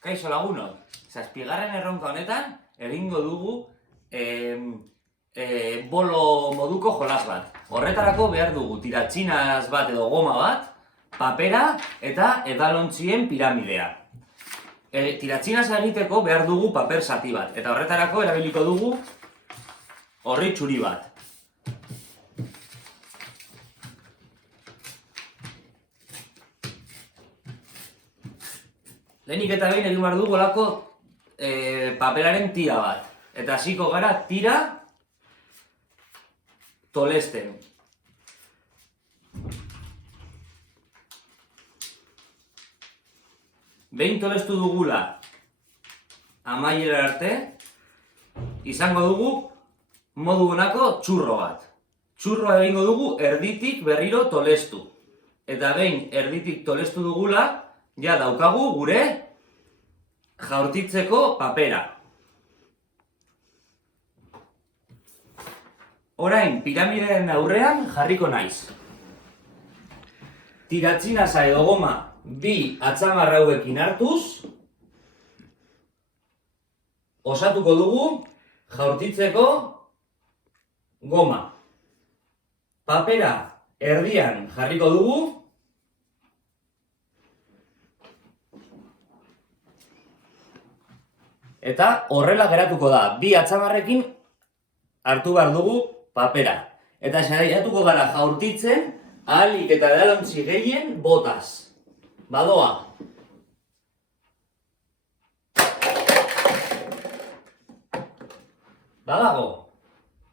Kaixo lagunok, 7. erronka honetan egingo dugu bolo moduko jolas bat. Horretarako behar dugu tiratxinaz bat edo goma bat, papera eta edalontzien piramidea. Tiratxinaz egiteko behar dugu paper zati bat, eta horretarako erabiliko dugu orri txuri bat. Lehenik eta behin egin behar dugu olako paperaren tira bat. Eta hasiko gara tira tolesten. Behin tolestu dugula amaiera arte, izango dugu modu honako txurro bat. Txurroa egingo dugu erditik berriro tolestu. Eta behin erditik tolestu dugula, ja daukagu gure jaurtitzeko papera. Orain, piramideen aurrean jarriko naiz. Tiratxinaza edo goma bi atzamar hauekin hartuz, osatuko dugu jaurtitzeko goma. Papera erdian jarriko dugu, eta horrela geratuko da, bi atzamarrekin hartu behar dugu papera. Eta saiatuko gara jaurtitzen ahalik eta edalontzi gehien botaz. Badoa. Badago.